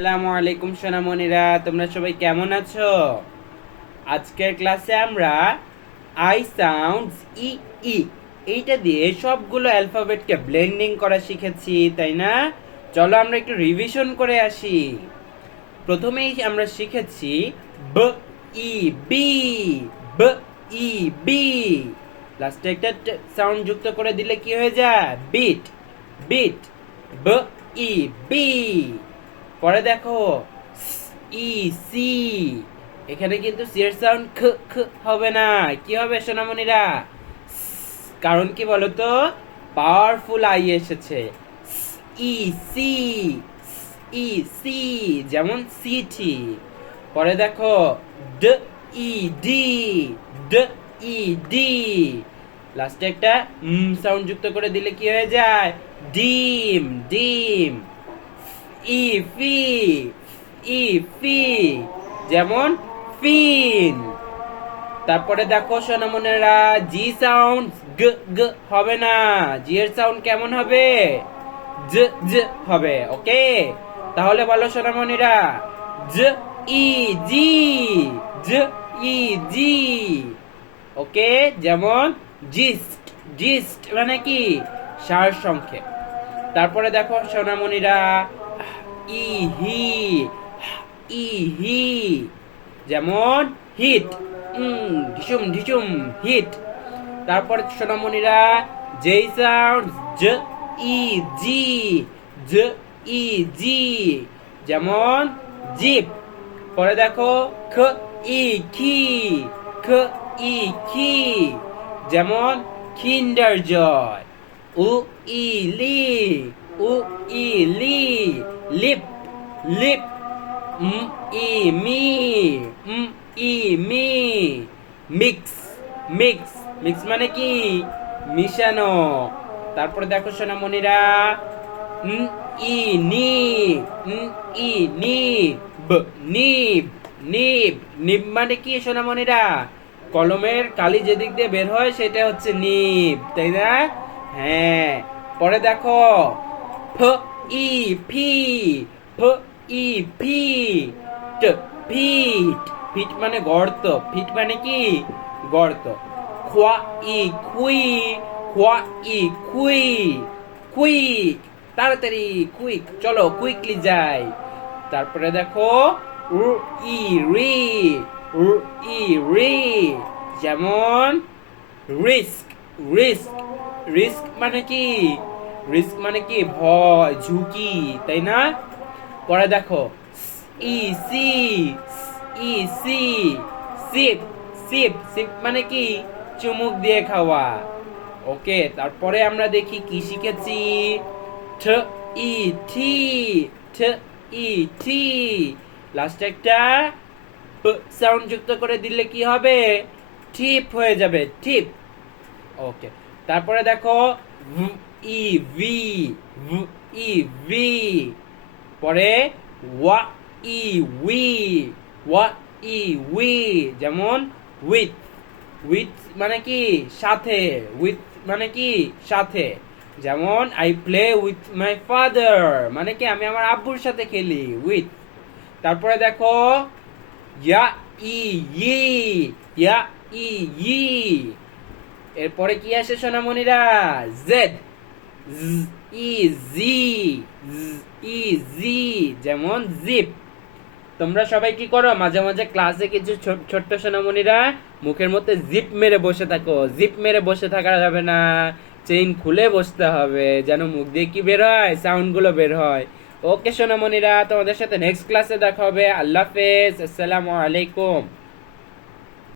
আসসালামু আলাইকুম সোনামণিরা, তোমরা সবাই কেমন আছো? আজকের ক্লাসে আমরা আই সাউন্ডস ই ই এইটা দিয়ে সবগুলো অ্যালফাবেটকে ব্লেন্ডিং করা শিখেছি, তাই না? চলো আমরা একটু রিভিশন করে আসি। প্রথমেই আমরা শিখেছি ব ই বি, ব ই বি। লাস্টে একটা সাউন্ড যুক্ত করে দিলে কি হয়ে যায়? বিট, বিট, ব ই বি। পরে দেখো ই সি, এখানে কিন্তু সি এর সাউন্ড খ খ হবে না, কি হবে সোনামণিরা? কারণ কি বলতো? পাওয়ারফুল আই এসেছে। ই সি, ই সি, যেমন সিটি। পরে দেখো ড ই ডি, ড ই ডি। লাস্টে একটা সাউন্ড যুক্ত করে দিলে কি হয়ে যায়? ডিম, ডিম। ইফি, ইফি, যেমন ফিন। তারপরে দেখো সোনামনেরা জি সাউন্ড গ গ হবে না, জি এর সাউন্ড কেমন হবে? জ জ হবে। ওকে, তাহলে বলো সোনামণিরা, জ ই জি, জ ই জি। ওকে, যেমন জিস্ট, জিস্ট মানে কি? সার সংক্ষেপ। তারপরে দেখো সোনামণিরা ই হি, ই হি, যেমন হিট, ঢিসুম ঢিসুম হিট। তারপরে সোনামণিরা যেই সাউন্ড জ ই জি, জ ই জি, যেমন জিপ। পরে দেখো খ ই খি, খ ই খি, যেমন কিন্ডার জয়। উ ই লি, উ ই লি, লিপ, লিপ। ই মি, ই মি, মিক্স, মিক্স, মিক্স মানে কি? মিশানো। তারপরে দেখো সোনামণিরা ই নি, ই নি, ব নিব, নিব, নিব মানে কি সোনামণিরা? কলমের কালি যেদিক দিয়ে বের হয় সেটা হচ্ছে নিব, তাই না? হ্যাঁ। পরে দেখো ফ ই ফি, ফ ই ফি, ট ফিট, ফিট মানে গর্ত, ফিট মানে কি? গর্ত। খোয়া ই খুই, খোয়া ই খুই, কুইক, তাড়াতাড়ি কুইক, চলো কুইকলি যাই। তারপরে দেখো উ ই রি, উ ই রি, যেমন রিস্ক, রিস্ক, রিস্ক মানে কি? রিস্ক মানে কি? ভয়, ঝুঁকি, তাই না? পরে দেখো E C, E C, sip, sip, sip মানে কি? চুমুক দিয়ে খাওয়া। ওকে, তারপরে আমরা দেখি কি শিখেছি। ঠ ই ঠি, ঠ ই ঠি, লাস্টে একটা সাউন্ড যুক্ত করে দিলে কি হবে? টিপ হয়ে যাবে, টিপ। ওকে, তারপরে দেখো ই ভি, ই ভি। পরে ওয়া ই উই, ওয়া ই উই, যেমন উইথ, উইথ মানে কি? সাথে, উইথ মানে কি? সাথে। যেমন I play with my father মানে কি? আমি আমার আব্বুর সাথে খেলি, উইথ। তারপরে দেখো ইয়া ই ই, ইয়া ই ই। এরপরে কি আসে সোনামণিরা? জেড, ই জি, ই জি, যেমন জিপ। তোমরা সবাই কি করো? মাঝে মাঝে ক্লাসে কিছু ছোট্ট সোনামণিরা মুখের মধ্যে জিপ মেরে বসে থাকো। জিপ মেরে বসে থাকা যাবে না, চেইন খুলে বসতে হবে, যেন মুখ দিয়ে কি বের হয়? সাউন্ড গুলো বের হয়। ওকে সোনামণিরা, তোমাদের সাথে নেক্সট ক্লাসে দেখা হবে। আল্লাহ হাফেজ, আসসালামু আলাইকুম।